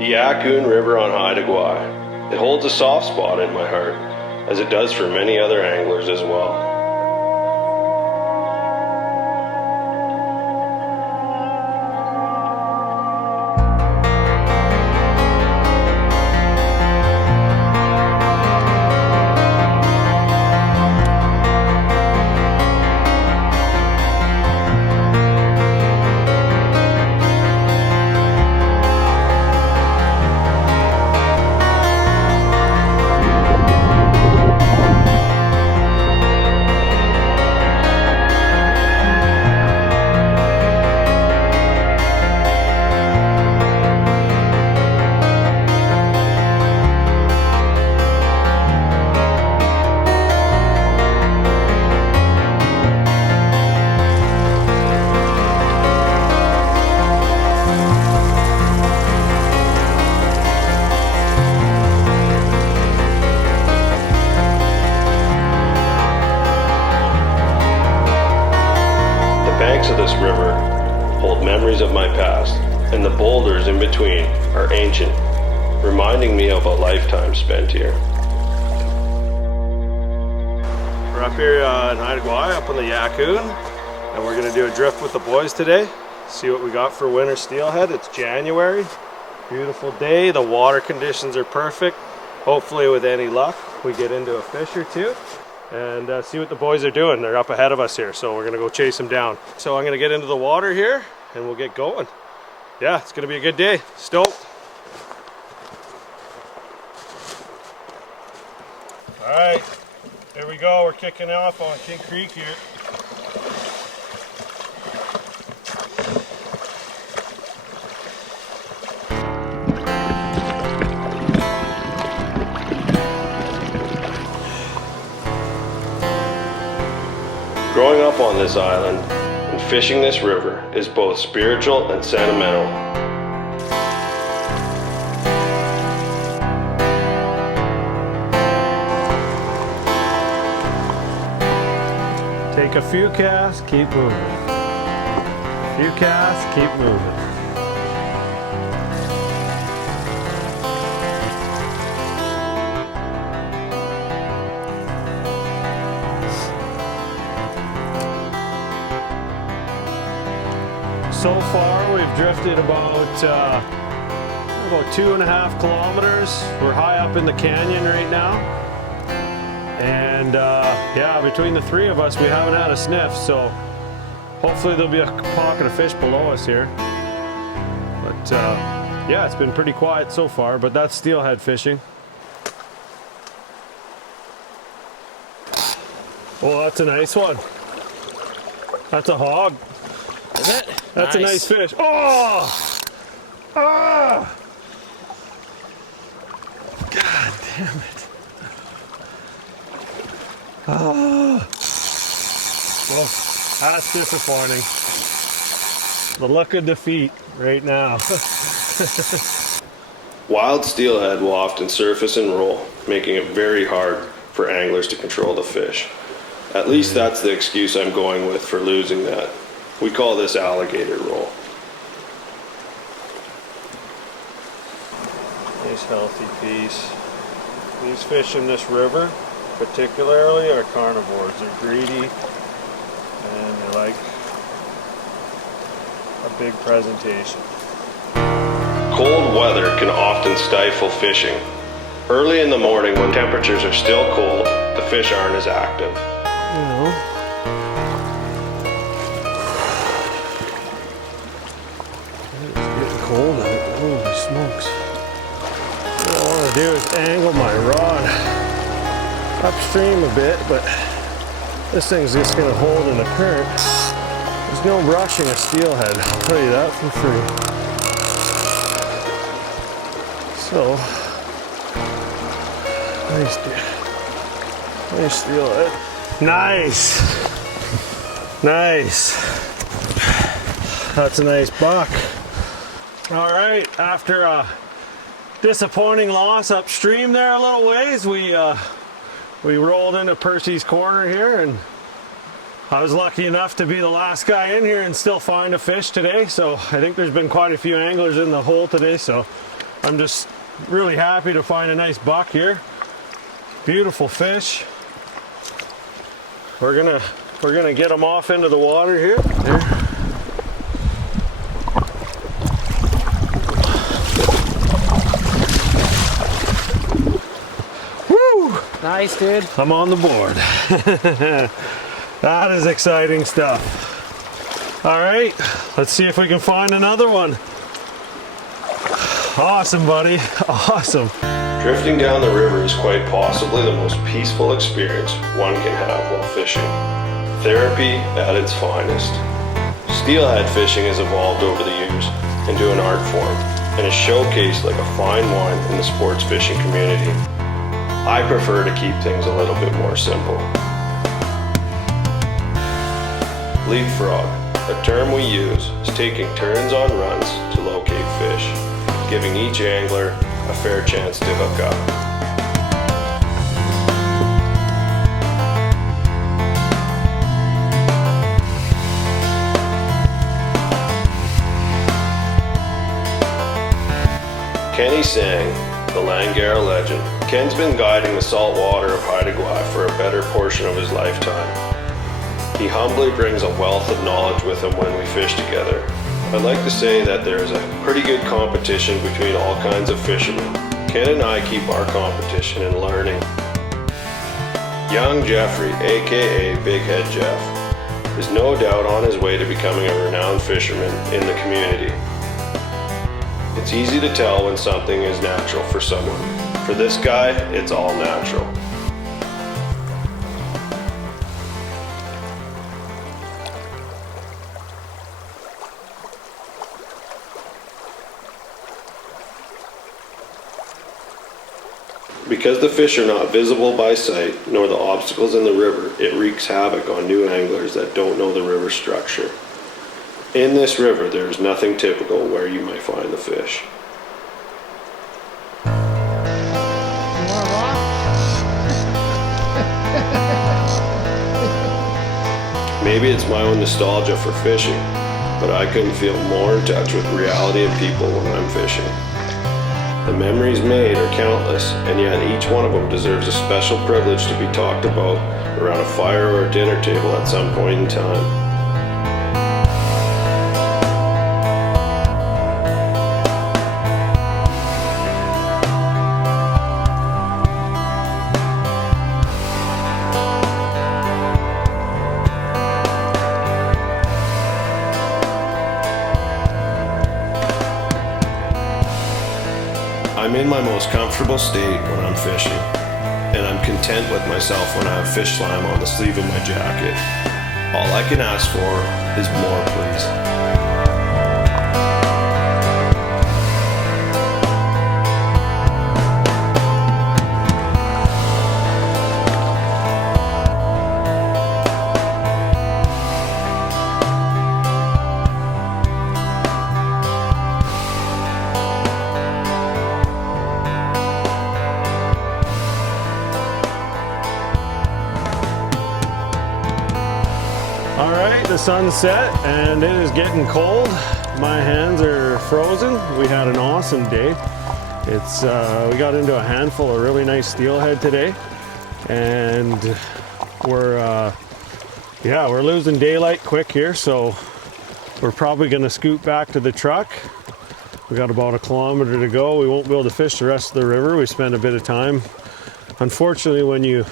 The Yakoun River on Haida Gwaii. It holds a soft spot in my heart, as it does for many other anglers as well. The banks of this river hold memories of my past, and the boulders in between are ancient, reminding me of a lifetime spent here. We're up here in Haida Gwaii, up on the Yakoun, and we're going to do a drift with the boys today. See what we got for winter steelhead. It's January, beautiful day, the water conditions are perfect. Hopefully with any luck we get into a fish or two. And see what the boys are doing. They're up ahead of us here, so we're gonna go chase them down. So I'm gonna get into the water here and we'll get going. Yeah, it's gonna be a good day. Stoked. All right, here we go. We're kicking off on King Creek here. Growing up on this island and fishing this river is both spiritual and sentimental. Take a few casts, keep moving. A few casts, keep moving. So far we've drifted about 2.5 kilometers. We're high up in the canyon right now. And yeah, between the three of us we haven't had a sniff, so hopefully there'll be a pocket of fish below us here. But yeah, it's been pretty quiet so far, but that's steelhead fishing. Oh, that's a nice one. That's a hog. Is it? That's nice. A nice fish. Oh! Ah! God damn it. Oh. Well, that's disappointing. The look of defeat right now. Wild steelhead will often surface and roll, making it very hard for anglers to control the fish. At least that's the excuse I'm going with for losing that. We call this alligator roll. Nice healthy piece. These fish in this river particularly are carnivores. They're greedy and they like a big presentation. Cold weather can often stifle fishing. Early in the morning when temperatures are still cold, the fish aren't as active. You know. Cold out. Holy smokes. What I want to do is angle my rod upstream a bit, but this thing's just going to hold in the current. There's no rushing a steelhead, I'll tell you that for free. So, nice steelhead. Nice! Nice! That's a nice buck. All right, after a disappointing loss upstream there a little ways, we rolled into Percy's Corner here, and I was lucky enough to be the last guy in here and still find a fish today. So I think there's been quite a few anglers in the hole today, so I'm just really happy to find a nice buck here. Beautiful fish. We're gonna get them off into the water here. Woo! Nice, dude. I'm on the board. That is exciting stuff. All right, let's see if we can find another one. Awesome, buddy. Awesome. Drifting down the river is quite possibly the most peaceful experience one can have while fishing. Therapy at its finest. Steelhead fishing has evolved over the years into an art form and is showcased like a fine wine in the sports fishing community. I prefer to keep things a little bit more simple. Leapfrog, a term we use, is taking turns on runs to locate fish, giving each angler a fair chance to hook up. Kenny Sang, the Langara legend. Ken's been guiding the salt water of Haida Gwaii for a better portion of his lifetime. He humbly brings a wealth of knowledge with him when we fish together. I'd like to say that there is a pretty good competition between all kinds of fishermen. Ken and I keep our competition in learning. Young Jeffrey, aka Big Head Jeff, is no doubt on his way to becoming a renowned fisherman in the community. It's easy to tell when something is natural for someone. For this guy, it's all natural. Because the fish are not visible by sight, nor the obstacles in the river, it wreaks havoc on new anglers that don't know the river structure. In this river, there is nothing typical where you might find the fish. Maybe it's my own nostalgia for fishing, but I couldn't feel more in touch with reality and people when I'm fishing. The memories made are countless, and yet each one of them deserves a special privilege to be talked about around a fire or a dinner table at some point in time. I'm in my most comfortable state when I'm fishing, and I'm content with myself when I have fish slime on the sleeve of my jacket. All I can ask for is more, please. All right, the sun's set and it is getting cold. My hands are frozen. We had an awesome day. We got into a handful of really nice steelhead today, and we're losing daylight quick here, so we're probably gonna scoot back to the truck. We got about 1 kilometer to go. We won't be able to fish the rest of the river. We spent a bit of time. Unfortunately, when you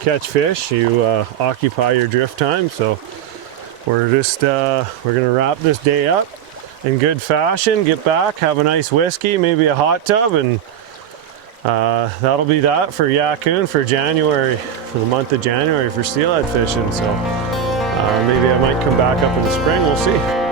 catch fish, you occupy your drift time, so we're gonna wrap this day up in good fashion, get back, have a nice whiskey, maybe a hot tub, and that'll be that for Yakoun for January, for the month of January for steelhead fishing. So maybe I might come back up in the spring, we'll see.